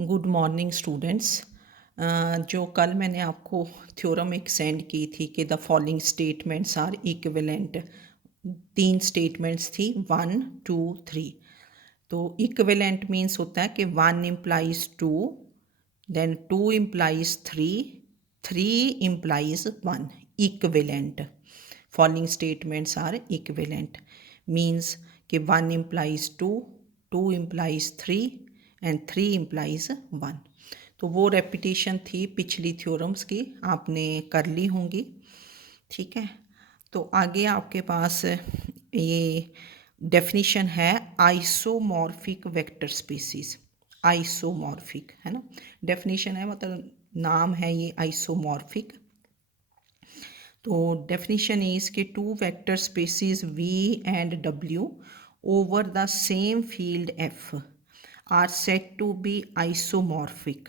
Good morning students. जो कल मैंने आपको थ्योरम एक सेंड की थी कि the following statements are equivalent, 3 statements थी, 1 2 3। तो इक्विवेलेंट मीन्स होता है कि 1 implies 2, then 2 implies 3, 3 implies 1। Equivalent, following statements are equivalent means कि 1 इम्प्लाइज 2, 2 इम्प्लाइज 3 एंड 3 इम्प्लाइज 1। तो वो रेपिटेशन थी पिछली थ्योरम्स की, आपने कर ली होंगी। ठीक है, तो आगे आपके पास ये डेफिनेशन है आइसोमॉर्फिक वेक्टर स्पेसिस। आइसोमॉर्फिक है ना, डेफिनेशन है, मतलब नाम है ये आइसोमॉर्फिक। तो डेफिनेशन इज कि two vector spaces V and W over the same field F are said to be isomorphic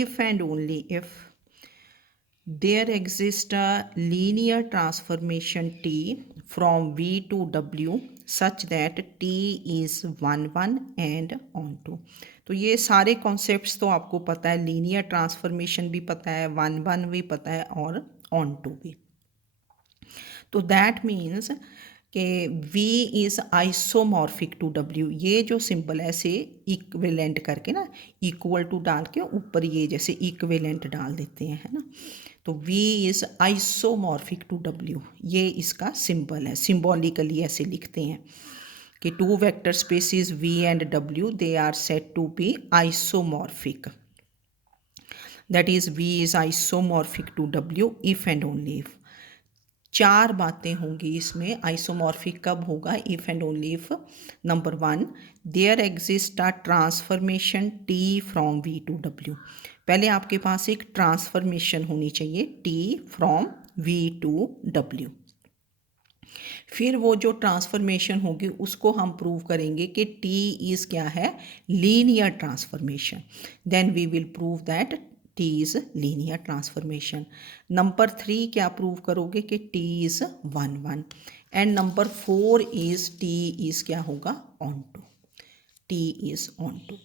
if and only if there exists a linear transformation T from V to W such that T is 1 1 and onto। तो ये सारे concepts तो आपको पता है, linear transformation भी पता है, 1 1 भी पता है और onto भी। तो दैट मीन्स कि V is isomorphic to W। ये जो सिंबल है ऐसे इक्विवेलेंट करके ना, इक्वल टू डाल के ऊपर ये जैसे इक्विवेलेंट डाल देते हैं, है ना। तो V is isomorphic to W, ये इसका सिंबल है। सिंबॉलिकली ऐसे लिखते हैं कि two vector spaces V and W they are said to be isomorphic, that is V is isomorphic to W if and only if. 4 बातें होंगी इसमें। आइसोमॉर्फिक कब होगा? If and only if number 1 there exist a transformation T from we to W. पहले आपके पास एक transformation होनी चाहिए T from we to W. फिर वो जो ट्रांसफॉर्मेशन होगी उसको हम प्रूव करेंगे कि टी इज़ क्या है? Linear transformation. Then we will prove that T is linear transformation. Number 3 क्या प्रूव करोगे? कि T is 1 1। And number 4 is T is क्या होगा? Onto. T is onto.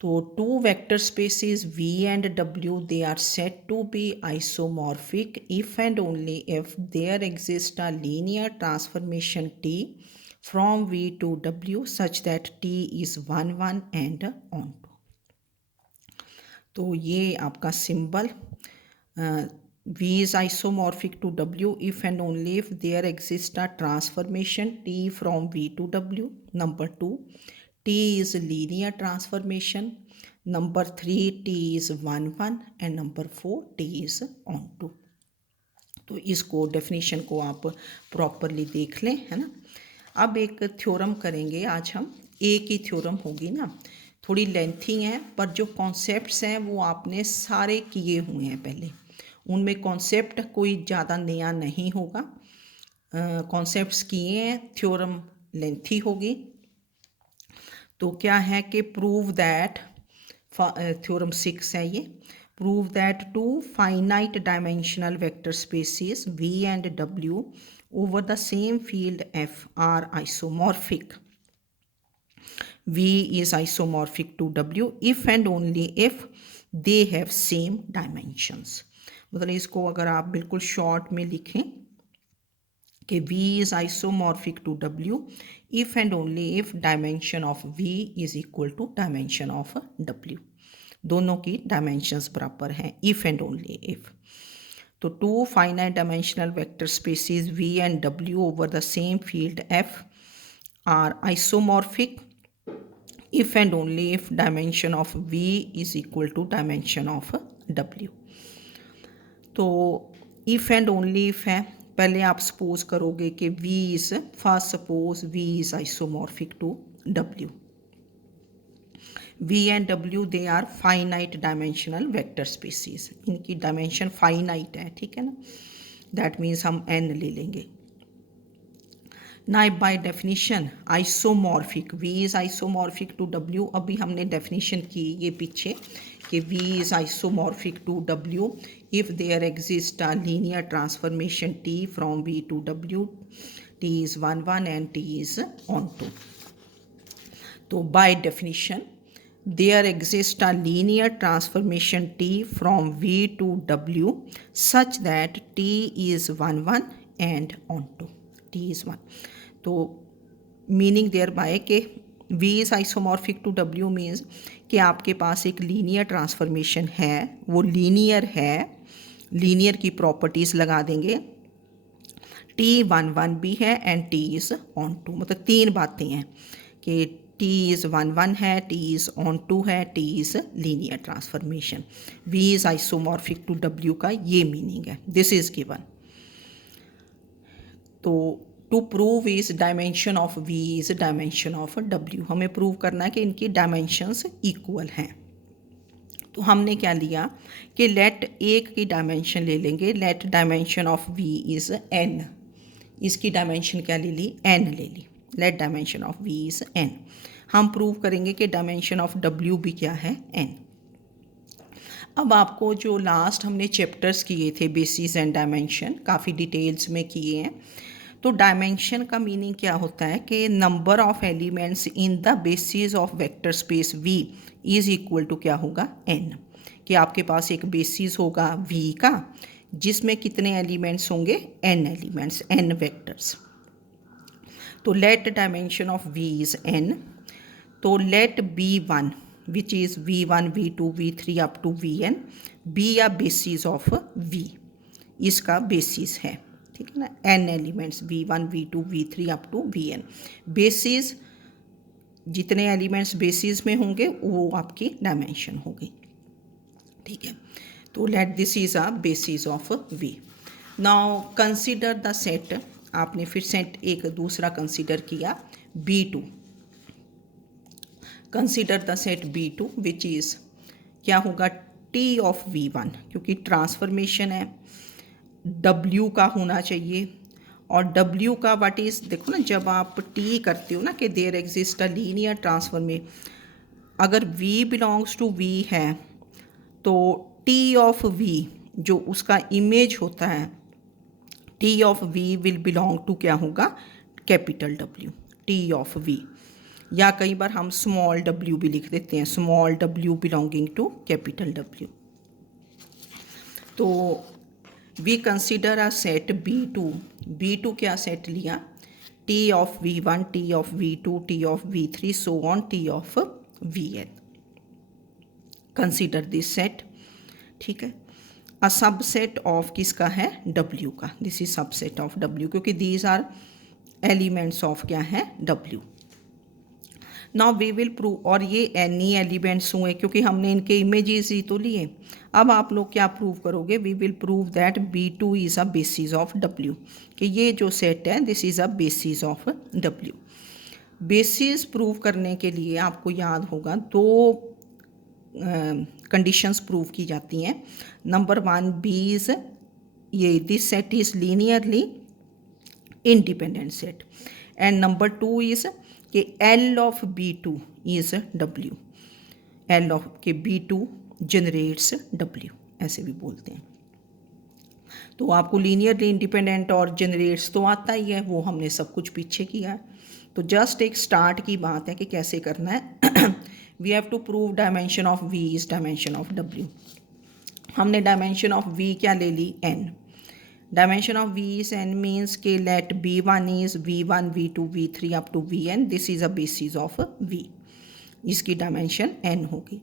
तो two vector spaces V and W, they are said to be isomorphic if and only if there exists a linear transformation T from V to W such that T is 1 1 and onto। तो ये आपका symbol V is isomorphic to W if and only if there exists a transformation T from V to W। Number 2, T is linear transformation। Number 3, T is 1 1 and number 4, T is onto। तो इसको definition को आप properly देख लें, है ना। अब एक थ्योरम करेंगे आज हम। एक ही थ्योरम होगी ना, थोड़ी लेंथी है, पर जो कॉन्सेप्ट्स हैं वो आपने सारे किए हुए हैं पहले। उनमें कॉन्सेप्ट कोई ज़्यादा नया नहीं होगा। कॉन्सेप्ट्स किए हैं, थ्योरम लेंथी होगी। तो क्या है कि प्रूव दैट, थ्योरम 6 है ये। Prove that two finite dimensional vector spaces V and W over the same field F are isomorphic। V is isomorphic to W if and only if they have same dimensions। मतलब इसको अगर आप बिल्कुल short में लिखें कि V is isomorphic to W if and only if dimension of V is equal to dimension of W। दोनों की डायमेंशंस बराबर हैं if and only if। तो two finite dimensional vector spaces V and W over the same field F are isomorphic if and only if dimension of V is equal to dimension of W। तो if and only if है। पहले आप suppose करोगे कि V is, first suppose V is isomorphic to W। V and W they are finite dimensional vector spaces, इनकी dimension finite है, ठीक है ना। दैट मीन्स हम n ले लेंगे ना। By definition isomorphic, V is isomorphic to W। अभी हमने डेफिनेशन की ये पीछे कि V is isomorphic to W if there exists a linear transformation T from V to W, T is 1 1 and T is onto। तो by definition there exists a linear transformation T from V to W such that T is 1 1 and onto T is 1. तो meaning there bye के V is isomorphic to W means कि आपके पास एक linear transformation है, वो linear है, linear की प्रॉपर्टीज़ लगा देंगे, T11 भी है and T is onto, मतलब तीन बातें हैं कि T इज़ 1 1 है, T इज़ ऑन टू है, T is linear transformation, V is isomorphic to W का ये मीनिंग है, दिस इज़ गिवन. तो to prove is dimension of V is dimension of W, हमें प्रूव करना है कि इनकी डायमेंशंस इक्वल हैं. तो हमने क्या लिया कि लेट एक की डायमेंशन ले लेंगे, let dimension of V is n, इसकी डायमेंशन क्या ले ली, n ले ली, let dimension of V is n. हम प्रूव करेंगे कि डायमेंशन ऑफ W भी क्या है, n. अब आपको जो लास्ट हमने चैप्टर्स किए थे बेसिस एंड डायमेंशन, काफ़ी डिटेल्स में किए हैं. तो डायमेंशन का मीनिंग क्या होता है कि number of elements in the basis of vector space V is equal to क्या होगा, n. कि आपके पास एक बेसिस होगा V का जिसमें कितने एलिमेंट्स होंगे, n एलिमेंट्स, n वेक्टर्स. तो let dimension of V is n. तो let B1 which is V1 V2 V3 up to Vn be या बेसिस ऑफ V, इसका बेसिस है, ठीक है ना, n elements V1 V2 V3 up to Vn. Basis जितने elements basis में होंगे वो आपकी डायमेंशन होगी, ठीक है. तो let this is a basis of V. Now consider the set, आपने फिर सेट एक दूसरा कंसिडर किया B2. Consider the set B2 which is क्या होगा, T ऑफ V1, क्योंकि ट्रांसफॉर्मेशन है W का होना चाहिए, और W का व्हाट इज़, देखो ना जब आप T करते हो ना कि there exist a linear transformation, अगर V बिलोंग्स टू V है तो T ऑफ V जो उसका इमेज होता है, T of V will belong to क्या होगा, capital W, T of V. या कई बार हम स्मॉल w भी लिख देते हैं, small w belonging to capital W. तो we consider a set B2 क्या सेट लिया, T of V1 T of V2 T of V3 so on T of Vn. Consider this set, ठीक है. A subset of किसका है, W का, this is subset of W, क्योंकि these are elements of क्या है, W. Now we will prove, और ये एनी एलिमेंट्स हुए क्योंकि हमने इनके इमेजेस ही तो लिए. अब आप लोग क्या प्रूव करोगे, we will prove that B2 is a basis of W, कि ये जो सेट है this is a basis of W. Basis prove करने के लिए आपको याद होगा दो कंडीशंस प्रूव की जाती हैं. नंबर 1 B इज़, ये this set is linearly independent set, and number 2 is कि L of B2 is W, L of के B2 जनरेट्स W, ऐसे भी बोलते हैं. तो आपको लीनियरली इंडिपेंडेंट और जनरेट्स तो आता ही है, वो हमने सब कुछ पीछे किया है. तो जस्ट एक स्टार्ट की बात है कि कैसे करना है. We have to prove dimension of V is dimension of W. हमने डायमेंशन ऑफ V क्या ले ली, n. Dimension of V is n means के let B1 is V1 V2 V3 up to Vn, this is a basis of V, इसकी dimension n होगी.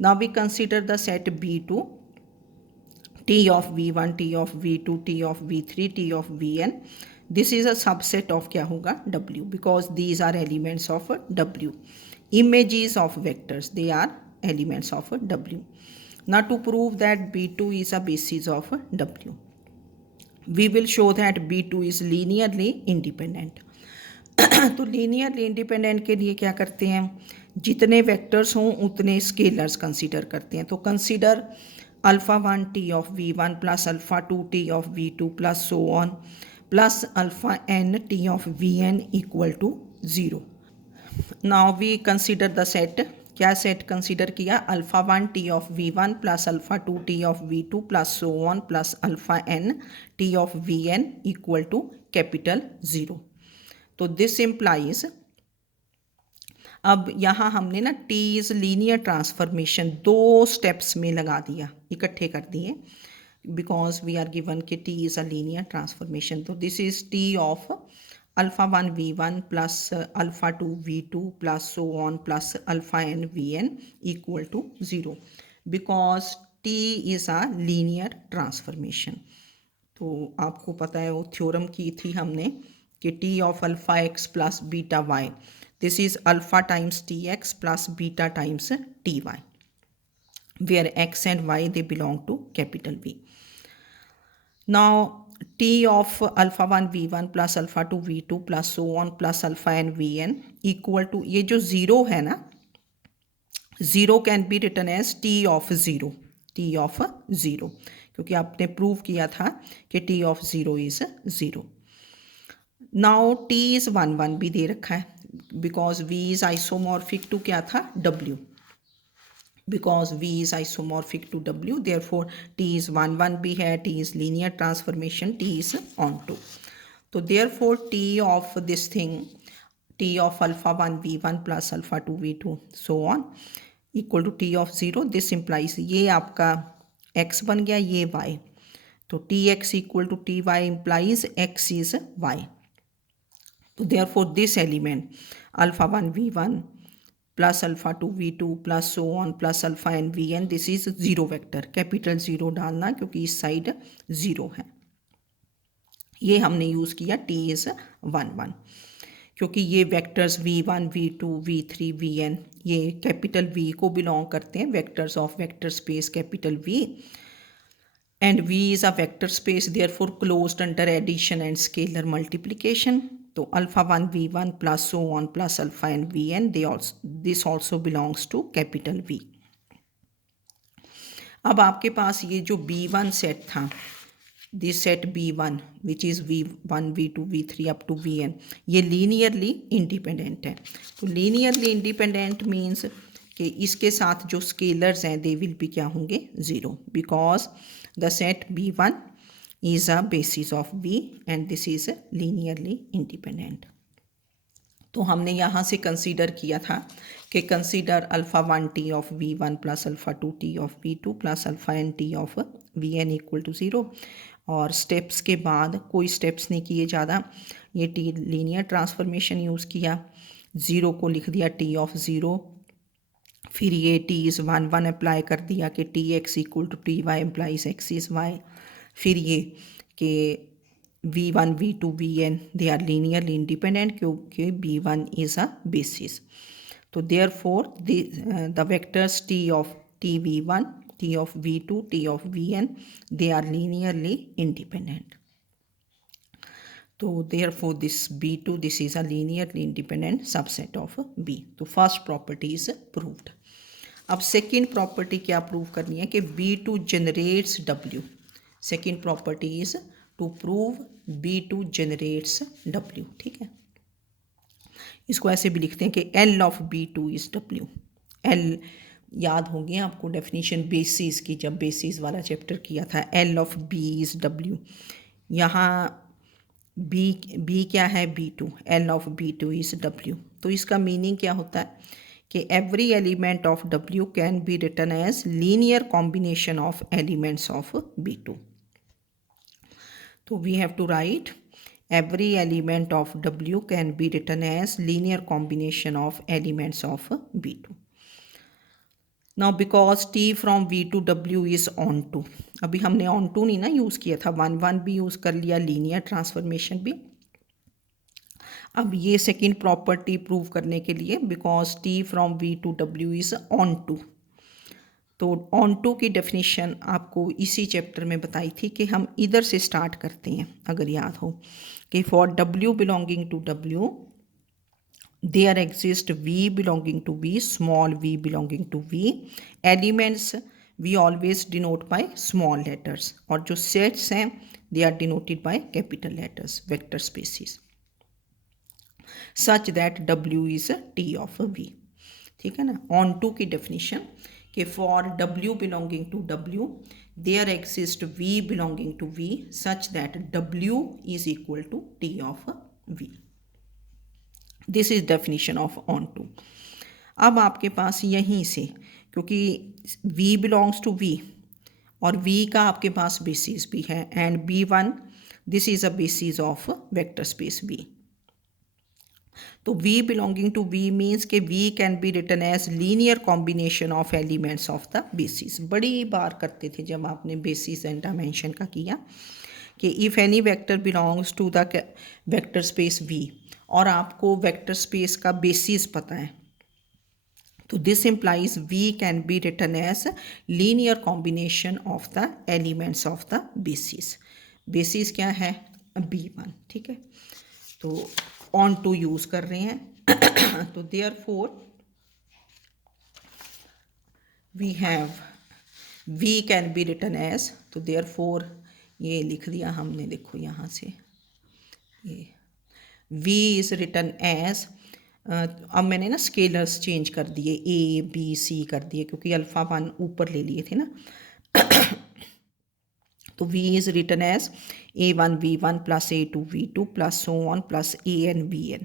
Now we consider the set B2, T of V1 T of V2 T of V3 T of Vn, this is a subset of क्या होगा, W, because these are elements of W, images of vectors, they are elements of W. Now to prove that B2 is a basis of W, we will show that B2 is linearly independent. तो linearly independent के लिए क्या करते हैं, जितने vectors हों उतने scalars consider करते हैं. तो consider alpha 1 T of V1 plus alpha 2 T of V2 plus so on plus alpha n T of Vn equal to 0. Now we consider the set, क्या सेट कंसीडर किया, alpha 1 T of V1 plus alpha 2 T of V2 plus so on plus alpha n T of Vn equal to capital 0. तो this implies अब यहाँ हमने ना T is linear transformation 2 steps में लगा दिया, इकट्ठे कर दिए, बिकॉज वी आर गिवन कि T is a linear transformation. तो this is T of alpha 1 v1 plus alpha 2 v2 plus so on plus alpha n vn equal to 0, because T is a linear transformation. तो आपको पता है वो theorem की थी हमने कि T of alpha x plus beta Y, this is alpha times T x plus beta times T Y, where x and y they belong to capital V. Now t of alpha 1 v1 plus alpha 2 v2 plus so on plus alpha n vn equal to, ये जो zero है ना, zero can be written as T of zero, T of zero, क्योंकि आपने prove किया था कि T of zero is zero. Now T is 1 1 भी दे रखा है, because v is isomorphic to क्या था, w, because V is isomorphic to W, therefore T is 1 1 भी है, T is linear transformation, T is onto. तो therefore T of this thing, T of alpha 1 V1 plus alpha 2 V2 so on equal to T of 0, this implies ये आपका X बन गया, ये Y, तो Tx equal to Ty implies X is Y. तो therefore this element alpha 1 V1 plus alpha 2 v2 plus so on plus alpha n vn, this is zero vector, capital zero डालना क्योंकि इस side zero है। ये हमने use किया t is 1 1, क्योंकि ये vectors v1 v2 v3 vn ये कैपिटल V को बिलोंग करते हैं, vectors of vector space capital V, and V is a vector space therefore closed under addition and scalar multiplication. तो alpha 1 v1 plus so on plus alpha n vn, this also belongs to capital V। अब आपके पास ये जो B1 set था, this set B1 which is v1 v2 v3 up to vn, ये linearly independent है। तो लीनियरली इंडिपेंडेंट मीन्स कि इसके साथ जो स्केलर्स हैं दे विल भी क्या होंगे, zero, because the set B1 is a basis of V and this is linearly independent। तो हमने यहाँ से कंसीडर किया था कि consider alpha 1 T of V1 plus alpha 2 T of V2 plus alpha n T of Vn equal to 0, और steps के बाद कोई स्टेप्स नहीं किए ज़्यादा, ये टी लीनियर ट्रांसफॉर्मेशन यूज़ किया, ज़ीरो को लिख दिया टी ऑफ ज़ीरो, फिर ये टी इज़ 1 1 अप्लाई कर दिया कि T x equal to T Y implies X is Y, फिर ये कि v1 v2 vn they are linearly independent क्योंकि b1 इज़ अ बेसिस। तो therefore the vectors t of T v1 t of v2 t of vn they are linearly independent. तो therefore this b2 this is a linearly independent subset of b। तो first property is proved. अब second property क्या prove करनी है कि b2 generates w। Second property is to prove B2 generates W, ठीक है। इसको ऐसे भी लिखते हैं कि L of B2 is W। L याद होंगे आपको डेफिनेशन बेसिस की, जब बेसिस वाला चैप्टर किया था, L of B is W। यहाँ B क्या है, B2, L of B2 is W। तो इसका मीनिंग क्या होता है कि every element of W can be written as linear combination of elements of B2। So we have to write every element of W can be written as linear combination of elements of B2. Now because T from V to W is onto, अभी हमने onto नहीं ना use किया था, 1 1 भी use कर लिया, linear transformation भी। अब ये सेकेंड प्रॉपर्टी प्रूव करने के लिए because T from V to W is onto, तो ऑन टू की डेफिनेशन आपको इसी चैप्टर में बताई थी कि हम इधर से स्टार्ट करते हैं, अगर याद हो कि for W belonging to W there exist V belonging to V, small v belonging to V, elements we always denote by small letters, और जो सेट्स हैं they are denoted by capital letters, vector spaces, such that W is T of V, ठीक है ना। Onto की definition कि for W belonging to W there exist V belonging to V such that W is equal to T of V। This is definition of onto. अब आपके पास यहीं से, क्योंकि v बिलोंग्स टू v और v का आपके पास बेसिस भी है, and b1 this is a basis of vector space v. तो v belonging to v means के v can be written as linear combination of elements of the basis. बड़ी बार करते थे जब आपने बेसिस एंड डायमेंशन का किया कि if any vector belongs to the vector space v और आपको वेक्टर स्पेस का बेसिस पता है, तो this implies v can be written as linear combination of the elements of the basis. basis क्या है? b1. ठीक है, तो ऑन टू यूज कर रहे हैं. तो therefore we have v can be written as, तो therefore ये लिख दिया हमने, देखो यहाँ से ये v is written as, अब मैंने ना स्केलर्स चेंज कर दिए, ए बी सी कर दिए, क्योंकि अल्फ़ा 1 ऊपर ले लिए थे ना. तो v is written as a1 v1 plus a2 v2 plus so on plus an bn,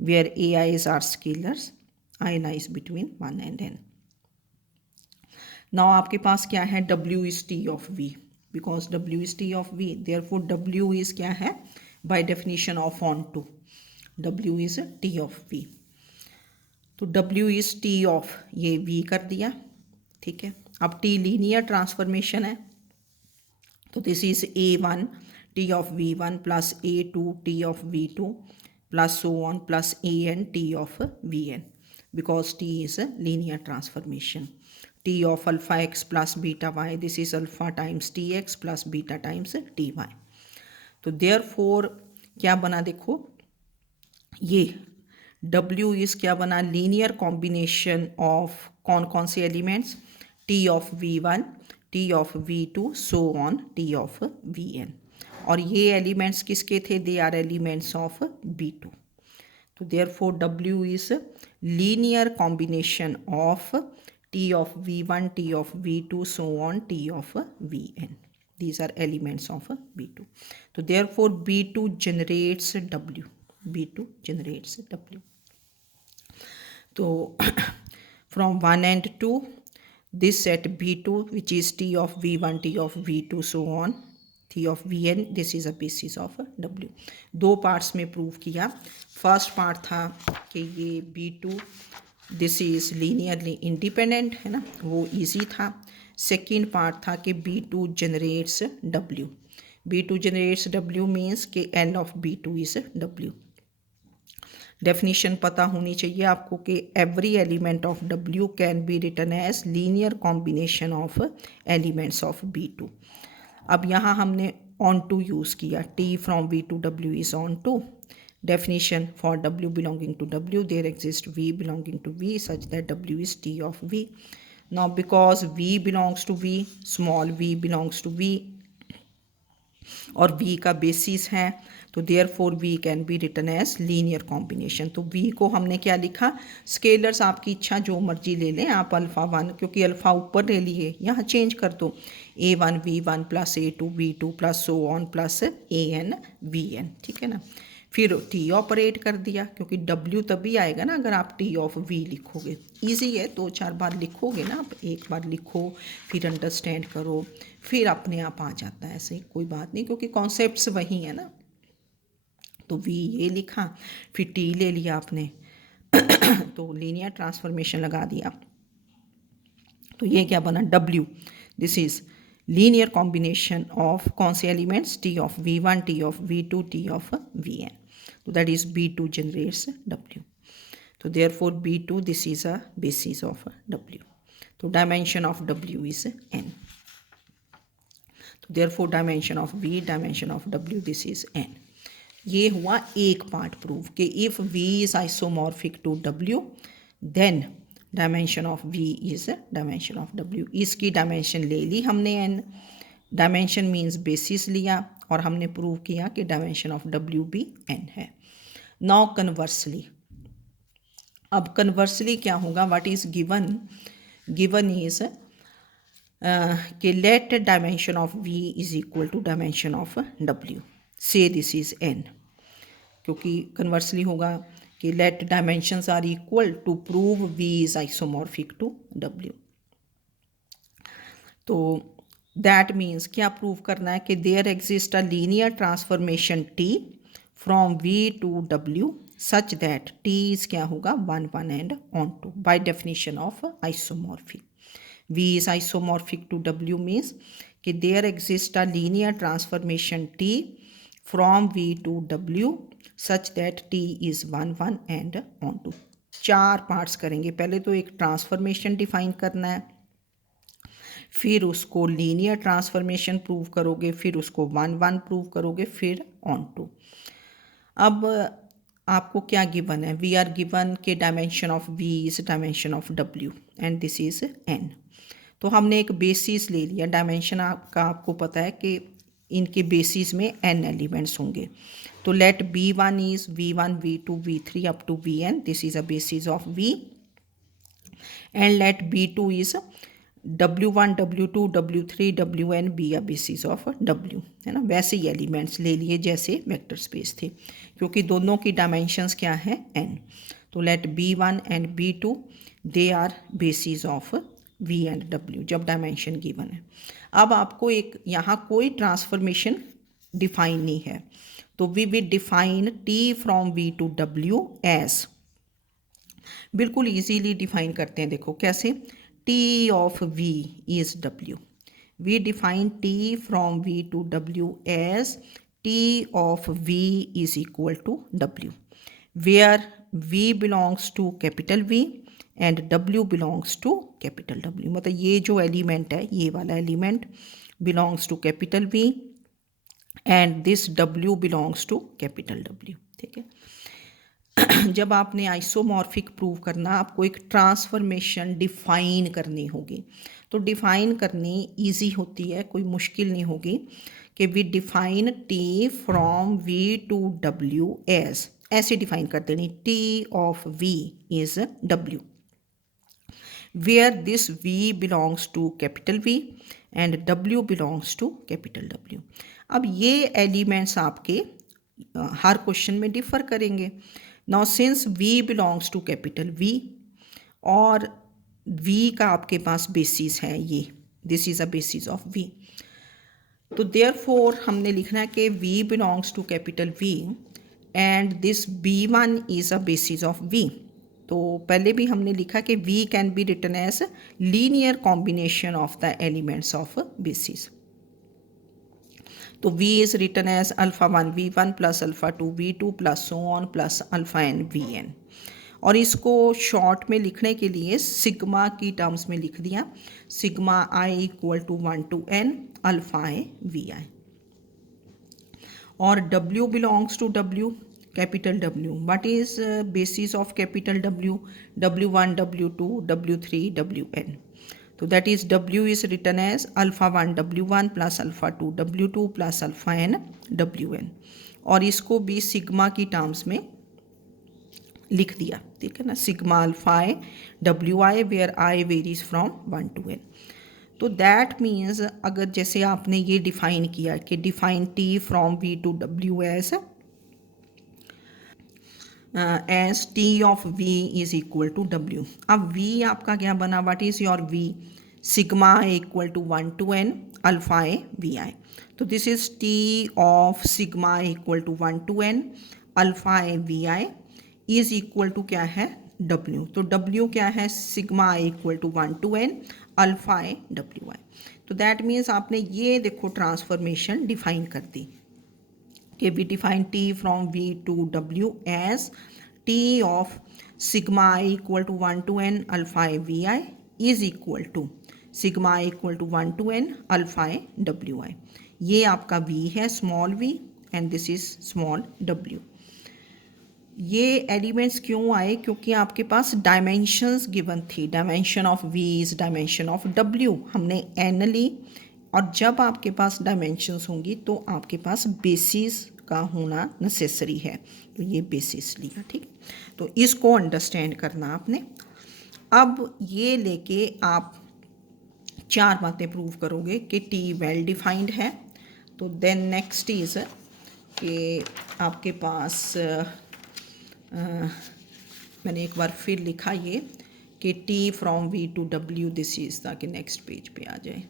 where ai's are scalars, i's between 1 and n. Now आपके पास क्या है? w is t of v, because w is t of v, therefore w is क्या है? By definition of onto, w is t of v. तो w is t of ये v कर दिया. ठीक है, अब t लीनियर ट्रांसफॉर्मेशन है, तो this is a1 t of v1 plus a2 t of v2 plus so on plus an t of vn, because t is a linear transformation. t of alpha x plus beta y, this is alpha times tx plus beta times ty. तो therefore क्या बना? देखो ये W is क्या बना? Linear combination of कौन कौन से एलिमेंट्स? T of V1, T of V2, so on T of Vn. और ये एलिमेंट्स किसके थे? They are elements of B2. तो therefore W is linear combination of T of V1, T of V2, so on T of Vn. These are elements of B2. So therefore B2 generates W. B2 generates W. So from 1 and 2, this set B2 which is T of V1, T of V2, so on, T of Vn, this is a basis of W. दो parts में prove किया. First part था कि ये B2 this is linearly independent है ना, वो easy था. सेकेंड पार्ट था कि B2 generates W. B2 generates W means कि n of B2 is W. Definition पता होनी चाहिए आपको कि every element of W can be written as linear combination of elements of B2. अब यहाँ हमने ऑन टू यूज़ किया. T from V to W is onto. Definition for W belonging to W, there exists V belonging to V such that W is T of V. Now because V belongs to V, small v belongs to V और V का basis है, तो therefore V can be written as linear combination. तो V को हमने क्या लिखा? Scalars आपकी इच्छा जो मर्जी ले लें आप. अल्फ़ा 1 क्योंकि अल्फ़ा ऊपर ले लिए, यहाँ चेंज कर दो. a1 v1 plus a2 v2 plus so on plus an vn. ठीक है ना. फिर T ऑपरेट कर दिया, क्योंकि W तभी आएगा ना अगर आप T ऑफ V लिखोगे. इजी है, 2-4 बार लिखोगे ना आप, एक बार लिखो फिर अंडरस्टैंड करो, फिर अपने आप आ जाता है. ऐसे कोई बात नहीं, क्योंकि कॉन्सेप्ट्स वही है ना. तो V ये लिखा, फिर T ले लिया आपने तो लीनियर ट्रांसफॉर्मेशन लगा दिया. तो ये क्या बना? W. This is linear combination of कौन से एलिमेंट्स? T of V1, T of V2, T of Vn. So that is B2 generates W. So therefore B2 this is a basis of W. So dimension of W is n. So therefore dimension of V, dimension of W, this is n. ये हुआ एक part prove कि if V is isomorphic to W then dimension of V is dimension of W. इसकी dimension ले ली हमने n. Dimension means basis लिया और हमने प्रूव किया कि डायमेंशन ऑफ W भी n है. नाउ कन्वर्सली, अब कन्वर्सली क्या होगा? What is given? Given is कि let dimension of V is equal to dimension of W. Say this is n, क्योंकि कन्वर्सली होगा कि let dimensions are equal to prove V is isomorphic to W। तो that means क्या prove करना है कि there exist a linear transformation T from V to W such that T is क्या होगा 1 1 and onto by definition of isomorphic. V is isomorphic to W means कि there exists a linear transformation T from V to W such that T is 1 1 and on to। 4 parts करेंगे। पहले तो एक transformation define करना है, फिर उसको linear transformation prove करोगे, फिर उसको 1 1 प्रूव करोगे, फिर ऑन टू। अब आपको क्या गिवन है? वी आर गिवन के dimension of V is dimension of W and this is N। तो हमने एक बेसिस ले लिया। डायमेंशन का आपको पता है कि इनके बेसिस में n एलिमेंट्स होंगे। तो let B1 is V1 V2 V3 up to Vn, this is a basis of V। And let B2 is W1 W2 W3 Wn be a basis of W, है ना। वैसे ही elements ले लिए जैसे vector space थे, क्योंकि दोनों की डायमेंशंस क्या है n। तो let B1 and B2 they are basis of V and W जब डायमेंशन गिवन है। अब आपको एक यहाँ कोई ट्रांसफॉर्मेशन डिफाइन नहीं है, तो we will define T from V to W as, बिल्कुल इजीली डिफाइन करते हैं। देखो कैसे, T of V is W। We define T from V to W as T of V is equal to W, where V belongs to capital V and W belongs to capital W। मतलब ये जो element है, ये वाला element belongs to capital V and this W belongs to capital W। ठीक है। जब आपने आइसोमॉर्फिक प्रूव करना, आपको एक ट्रांसफॉर्मेशन डिफाइन करनी होगी। तो डिफाइन करनी इजी होती है, कोई मुश्किल नहीं होगी। कि we define T from V to W as, ऐसे डिफाइन कर देनी, T of V is W, where this V belongs to capital V and W belongs to capital W। अब ये एलिमेंट्स आपके हर क्वेश्चन में डिफर करेंगे। Now since V belongs to capital V और V का आपके पास बेसिस है ये, this is a basis of V। तो देयरफॉर हमने लिखना है कि V belongs to capital V and this B1 is a basis of V। तो पहले भी हमने लिखा कि V can be written as linear combination of the elements of basis. तो V is written as alpha 1 V1 plus alpha 2 V2 plus so on plus alpha n Vn। और इसको short में लिखने के लिए सिग्मा की टर्म्स में लिख दिया, sigma I equal to 1 to n alpha i Vi। और W belongs to W, capital W। What is basis of capital W? W1 W2 W3 Wn। तो that is W is written as alpha 1 W1 plus alpha 2 W2 plus alpha n Wn। और इसको भी sigma की terms में लिख दिया, ठीक है ना, sigma alpha i Wi where i varies from 1 to n। तो दैट मीन्स अगर जैसे आपने ये डिफाइन किया कि define T from V to W as T of V is equal to W। अब V आपका क्या बना? What is your V? Sigma equal to 1 to n alpha A Vi। तो this is T of sigma equal to 1 to n alpha A Vi is equal to क्या है? W। तो W क्या है? Sigma equal to 1 to n alpha A Wi। तो that means आपने ये देखो ट्रांसफॉर्मेशन डिफाइन कर दी कि we define T from V to W as T of sigma equal to 1 to n alpha A Vi is equal to sigma equal to 1 to n alpha A Wi। ये आपका V है, small v, and this is small w। ये elements क्यों आए? क्योंकि आपके पास dimensions given थी, dimension of v is dimension of w, हमने n ली। और जब आपके पास डायमेंशंस होंगी तो आपके पास बेसिस का होना नेसेसरी है, तो ये बेसिस लिया, ठीक। तो इसको अंडरस्टैंड करना आपने। अब ये लेके आप 4 बातें प्रूव करोगे कि T वेल डिफाइंड है। तो देन नेक्स्ट इज़ कि आपके पास मैंने एक बार फिर लिखा ये कि T from we to W this is, ताकि नेक्स्ट पेज पे आ जाए।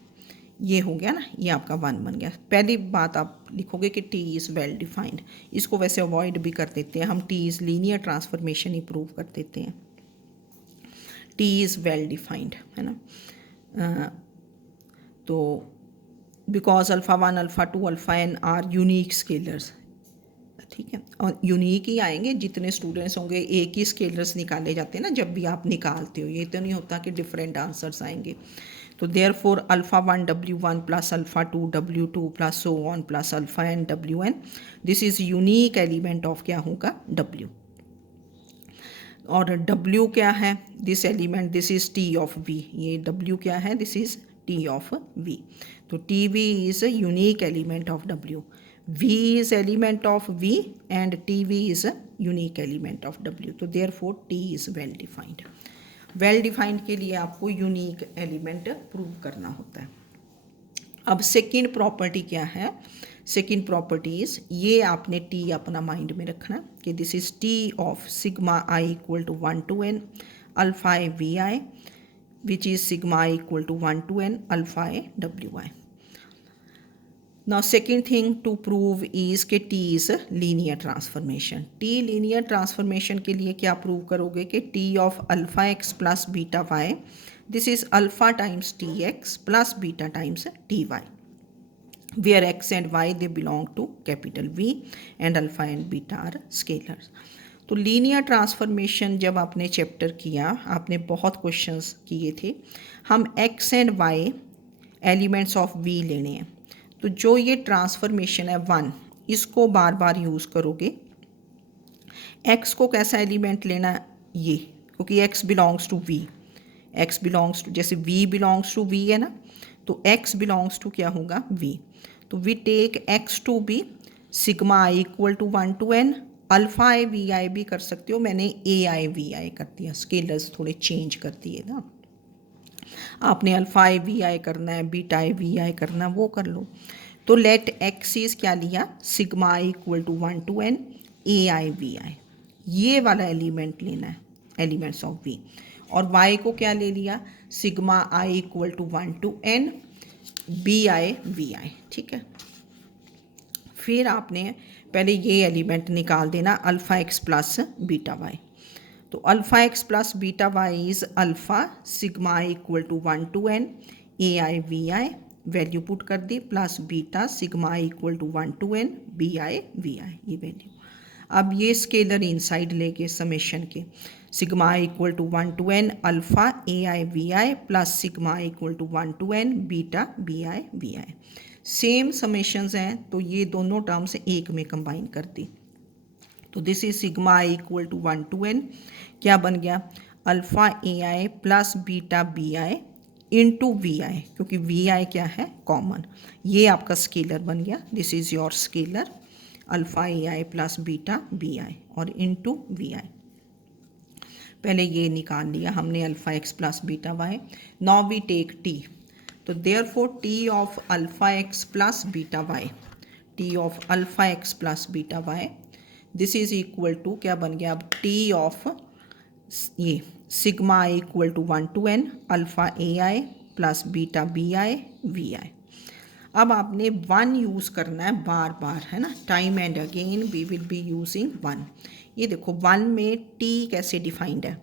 ये हो गया ना, ये आपका 1 बन गया। पहली बात आप लिखोगे कि टी इज़ वेल डिफाइंड। इसको वैसे अवॉइड भी कर देते हैं हम, T is linear transformation he prove कर देते हैं। टी इज़ वेल डिफाइंड, है ना। तो because alpha 1 alpha 2 alpha n are unique scalars, ठीक है, और यूनिक ही आएंगे। जितने स्टूडेंट्स होंगे एक ही स्केलर्स निकाले जाते हैं ना जब भी आप निकालते हो, ये तो नहीं होता कि डिफरेंट आंसर्स आएंगे। तो therefore alpha 1 W1 plus alpha 2 W2 plus so on plus alpha n WN, this is unique element of क्या होगा W। और W क्या है, this element this is T of V, ये W क्या है, this is T of V। तो TV is a unique element of W, V is element of V and TV is a unique element of W. तो therefore T is well defined. Well defined के लिए आपको unique element prove करना होता है। अब second property क्या है, सेकेंड प्रॉपर्टी इज, ये आपने T अपना माइंड में रखना कि this is T of sigma I equal to 1 to n alpha A we I which is sigma I equal to 1 to n alpha A W I. Now second thing to prove is कि T is a linear transformation. T linear transformation के लिए क्या prove करोगे कि T of alpha x plus beta y, this is alpha times Tx plus beta times Ty, where x and y they belong to capital V and alpha and beta are scalars. तो linear transformation जब आपने chapter किया, आपने बहुत questions किए थे। हम x and y elements of V लेने हैं, तो जो ये ट्रांसफॉर्मेशन है 1, इसको बार बार यूज़ करोगे। x को कैसा एलिमेंट लेना है, ये, क्योंकि x belongs to v, x belongs to, जैसे v बिलोंग्स टू v है ना, तो x बिलोंग्स टू क्या होगा, v। तो we take x to be sigma I equal to 1 to n alpha i we i भी कर सकते हो, मैंने ए आई वी आई कर दिया, स्केलर्स थोड़े चेंज कर दिए ना। आपने अल्फ़ा आई वी आई करना है, बीटा आई वी आई करना, वो कर लो। तो लेट एक्स इज क्या लिया, sigma I equal to 1 to n A i we i, ये वाला एलिमेंट लेना है, एलिमेंट्स ऑफ वी। और y को क्या ले लिया, sigma I equal to 1 to n B I we आई, ठीक है। फिर आपने पहले ये एलिमेंट निकाल देना, alpha x plus beta y. तो alpha x plus beta y is alpha sigma I equal to 1 to n A i we i, value put कर दी, plus beta sigma I equal to 1 to n B I we i, ये value. अब ये scalar inside लेके summation के, sigma I equal to 1 to n alpha A i we i plus sigma I equal to 1 to n beta B I we i. Same summations हैं, तो ये दोनों terms एक में कंबाइन कर दी। तो this is sigma I equal to 1 to n, क्या बन गया, alpha A i plus beta B i into v i, क्योंकि वी आई क्या है, कॉमन, ये आपका स्केलर बन गया। This is your scalar alpha A i plus beta B i और इंटू वी आई। पहले ये निकाल लिया हमने alpha x plus beta y. Now we take T, तो therefore T of alpha x plus beta y, T of alpha x plus beta Y, this is equal to क्या बन गया, अब टी ऑफ ये sigma I equal to 1 to n alpha A i plus beta B I we i. अब आपने 1 use करना है बार बार, है ना, time and again we will be using 1। ये देखो 1 में टी कैसे डिफाइंड है,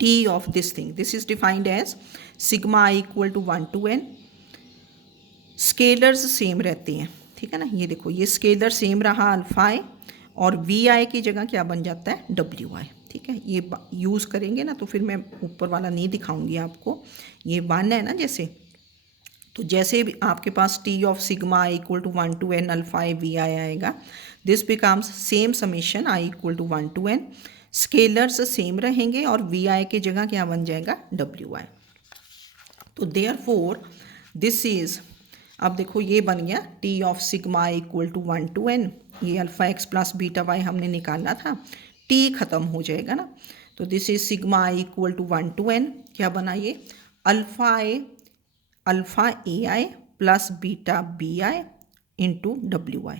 T of this thing, this is defined as sigma I equal to 1 to n, scalars same रहते हैं, ठीक है ना। ये देखो ये स्केलर सेम रहा अल्फ़ा आई, और वी आई की जगह क्या बन जाता है, डब्ल्यू आई, ठीक है। ये यूज़ करेंगे ना, तो फिर मैं ऊपर वाला नहीं दिखाऊंगी आपको, ये 1 है ना जैसे, तो जैसे भी आपके पास T of sigma I equal to 1 to n alpha i we i आएगा, this becomes same summation i equal to 1 to n, scalars same रहेंगे और वी आई की जगह क्या बन जाएगा, डब्ल्यू आई। तो देयरफॉर दिस इज़, अब देखो ये बन गया T of sigma I equal to 1 to n, ये alpha x plus beta y हमने निकालना था, टी ख़त्म हो जाएगा ना, तो this is sigma I equal to 1 to n, क्या बना ये, alpha A i plus beta B i into डब्ल्यू आई।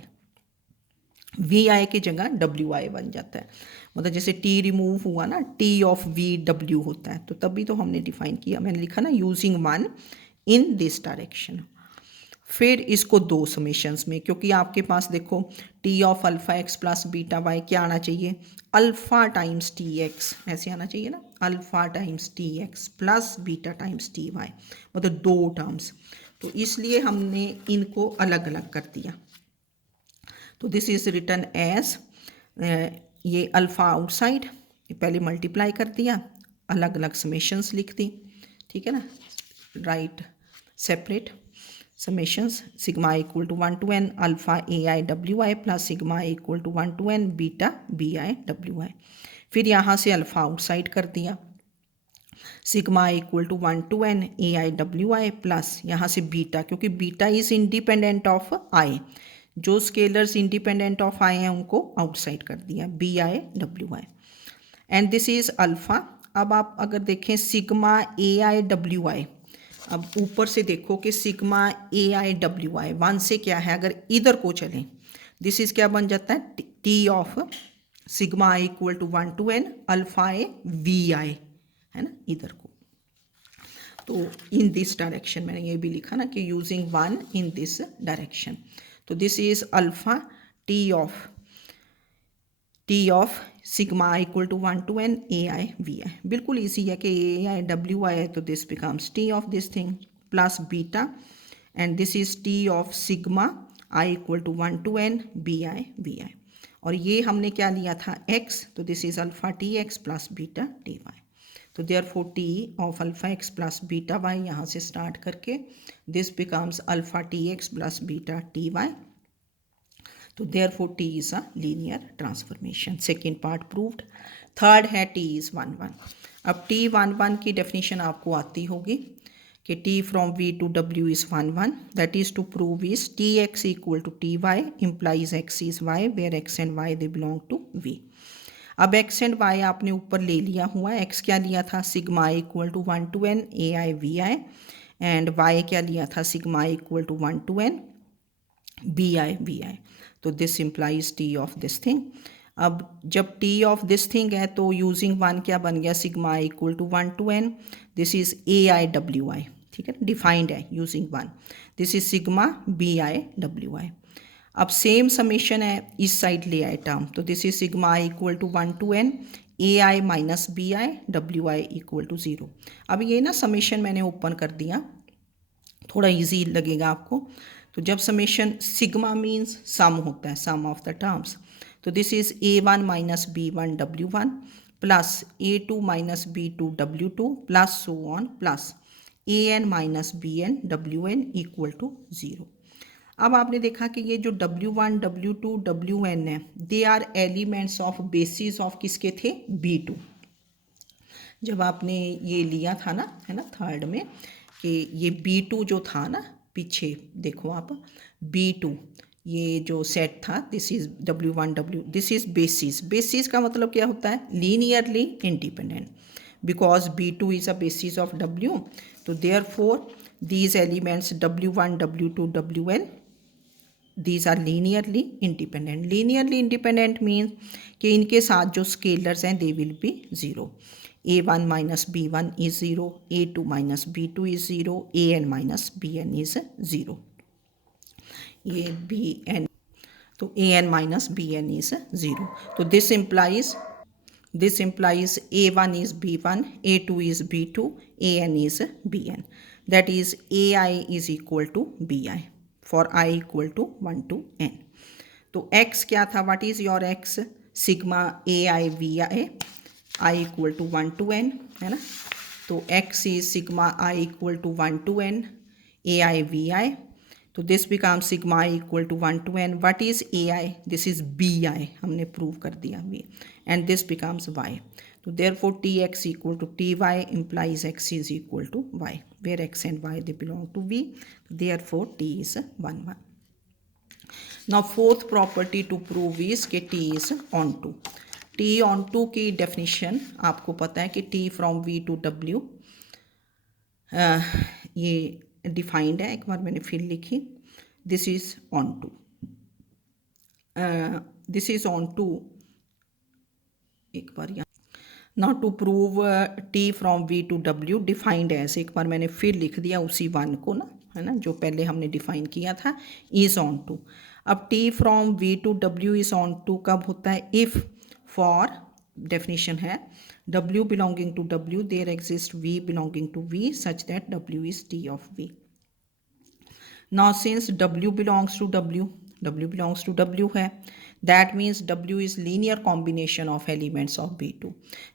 वी आई की जगह डब्ल्यू आई बन जाता है। मतलब जैसे टी रिमूव हुआ ना, टी ऑफ वी डब्ल्यू होता है, तो तभी तो हमने डिफाइन किया, मैंने लिखा ना using one in this direction. फिर इसको दो समेशंस में, क्योंकि आपके पास देखो T of alpha x plus beta Y क्या आना चाहिए, अल्फ़ा टाइम्स टी एक्स, ऐसे आना चाहिए ना, alpha times T x plus beta times T Y, मतलब दो टर्म्स। तो इसलिए हमने इनको अलग अलग कर दिया। तो दिस इज़ रिटन एज, ये अल्फ़ा आउटसाइड, पहले मल्टीप्लाई कर दिया, अलग अलग समेशंस लिख दी, ठीक है ना, right separate summations, sigma equal to 1 to n alpha A I W I plus sigma equal to 1 to n beta B I W I. फिर यहाँ से अल्फ़ा आउटसाइड कर दिया, sigma equal to 1 to n A I W I plus यहाँ से beta, क्योंकि beta is independent of I, जो scalars independent of आई हैं उनको आउटसाइड कर दिया, B I W I, and this is alpha. अब आप अगर देखें sigma a I W I, अब ऊपर से देखो कि sigma a I W I one से क्या है, अगर इधर को चलें दिस इज़ क्या बन जाता है, T of sigma I equal to 1 to n alpha a we i, है ना, इधर को। तो इन दिस डायरेक्शन मैंने ये भी लिखा ना कि using one in this direction. तो this is alpha T of sigma equal to 1 to n A i we i, बिल्कुल इजी है कि ए आई डब्ल्यू आई है तो this becomes T of this thing plus beta, and this is T of sigma I equal to 1 to n B I we i, और ये हमने क्या लिया था x, तो this is alpha T x plus beta T y. तो therefore T of alpha x plus beta y यहाँ से स्टार्ट करके this becomes alpha T x plus beta T y. तो therefore T is a linear transformation, second part proved. Third है T is 1 1। अब T 1 1 की definition आपको आती होगी कि T from we to W is 1 1, that is to prove is T x equal to T Y implies X is Y where x and Y they belong to V. अब एक्स and वाई आपने ऊपर ले लिया हुआ है, एक्स क्या लिया था sigma equal to 1 to n A i we i, and y क्या लिया था sigma equal to 1 to n B I we i. तो this implies T of this thing. अब जब टी ऑफ दिस थिंग है तो यूजिंग वन क्या बन गया sigma equal to 1 to n, this is A I W I, ठीक है, डिफाइंड है using one, this is sigma B I W I. अब सेम समेशन है इस साइड ले आए टर्म, तो this is sigma I equal to 1 to n A I minus B I W I equal to 0। अब ये ना समेशन मैंने ओपन कर दिया, थोड़ा इजी लगेगा आपको। तो जब समेशन सिग्मा मीन्स सम होता है, सम ऑफ द टर्म्स, तो this is A one minus B one W one plus A two minus B two W two plus so on plus A N minus B N W N equal to 0। अब आपने देखा कि ये जो W1 W2 WN है, they are elements of basis of किसके थे B2। जब आपने ये लिया था ना, है ना, थर्ड में कि ये B2 जो था ना, पीछे देखो आप B2 ये जो सेट था, this is W1 W, this is basis. Basis का मतलब क्या होता है, linearly independent, because B2 is a basis of W, तो therefore these elements W1 W2 WN, these are linearly independent। linearly independent means कि इनके साथ जो स्केलर्स हैं they will be 0। a1 minus b1 is 0, a2 minus b2 is 0, an minus bn is 0, ये bn, तो an minus bn is 0। तो this implies a1 is b1, a2 is b2, an is bn, that is ai is equal to bi for I equal to 1 to n। तो x क्या था, what is your x, sigma a i we i equal to 1 to n, है ना, तो x is sigma I equal to 1 to n A i we i, तो this become sigma I equal to 1 to n, what is A i, this is b i, हमने prove कर दिया v, and this becomes y. तो therefore T x equal to T Y implies x is equal to Y where x and Y they belong to v, therefore T is 1 1। Now fourth property to prove is के T is onto. T onto की definition आपको पता है कि T from we to डब्ल्यू, ये defined है, एक बार मैंने फिर लिखी, this is onto. This is onto, एक बार यहाँ, now to prove T from we to डब्ल्यू डिफाइंड एज, एक बार मैंने फिर लिख दिया उसी वन को ना, है ना, जो पहले हमने डिफाइन किया था, इज ऑन टू। अब T from we to W is onto कब होता है? इफ़ फॉर, डेफिनेशन है, W belonging to W, there exists V belonging to V such that W is T of V. Now since W belongs to W, W belongs to W है, that means W is linear combination of elements of B2.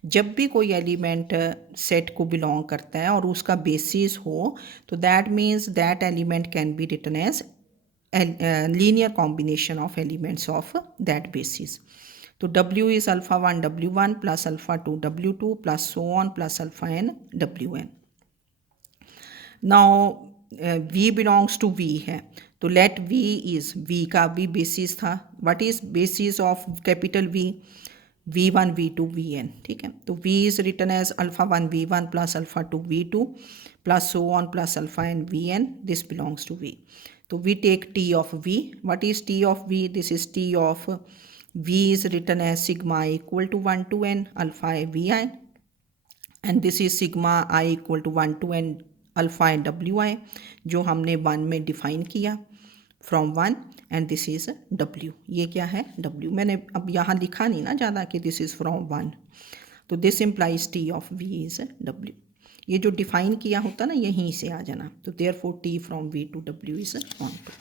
जब भी कोई element set को belong करता है और उसका basis हो, तो that means that element can be written as linear combination of elements of that basis. तो W is alpha 1 W1 plus alpha 2 W2 plus so on plus alpha n Wn. Now V belongs to V है, तो let V is, V का भी basis था, what is basis of capital V? V1 V2 Vn, ठीक है, तो V is written as alpha 1 V1 plus alpha 2 V2 plus so on plus alpha n Vn, this belongs to V. तो we take T of V. What is T of V? This is T of V is written as sigma equal to 1 to n alpha I Vi, and this is sigma I equal to 1 to n alpha I Wi, जो हमने 1 में define किया from 1, and this is W. ये क्या है? W. मैंने अब यहाँ लिखा नहीं ना ज़्यादा कि दिस इज़ फ्रॉम 1, तो this implies T of V is W. ये जो डिफाइन किया होता ना, यहीं से आ जाना, तो therefore T from V to W is onto.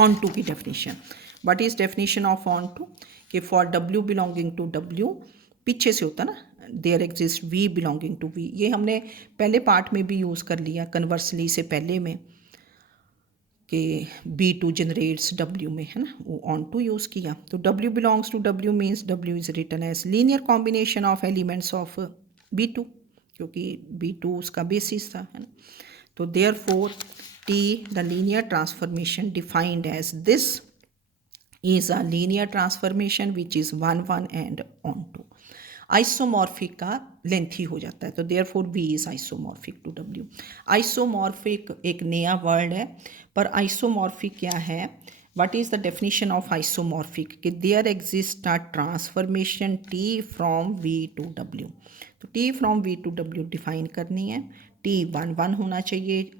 Onto की definition, what is definition of onto? कि for W belonging to W, पीछे से होता ना, there exist V belonging to V, ये हमने पहले पार्ट में भी यूज़ कर लिया, कन्वर्सली से पहले में, कि B2 जनरेट्स W में, है ना, वो ऑन टू यूज़ किया. तो W belongs to W means W is written as linear combination of elements of B2, क्योंकि B2 उसका बेसिस था, है ना. तो therefore T, the linear transformation defined as this, is a linear transformation which is 1 1 and onto. Isomorphic का lengthy हो जाता है, तो therefore V is isomorphic to W. Isomorphic एक नया वर्ड है, पर आइसोमॉर्फिक क्या है? What is the definition of isomorphic? कि there exist a transformation T from V to W. तो T from V to W define करनी है, T 1 1 होना चाहिए,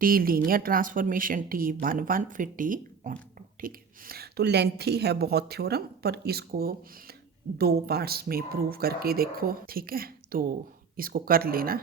T लीनियर ट्रांसफॉर्मेशन T 1 1 फिर T ऑन टू, ठीक है. तो लेंथी है बहुत थ्योरम, पर इसको 2 पार्ट्स में प्रूव करके देखो, ठीक है, तो इसको कर लेना.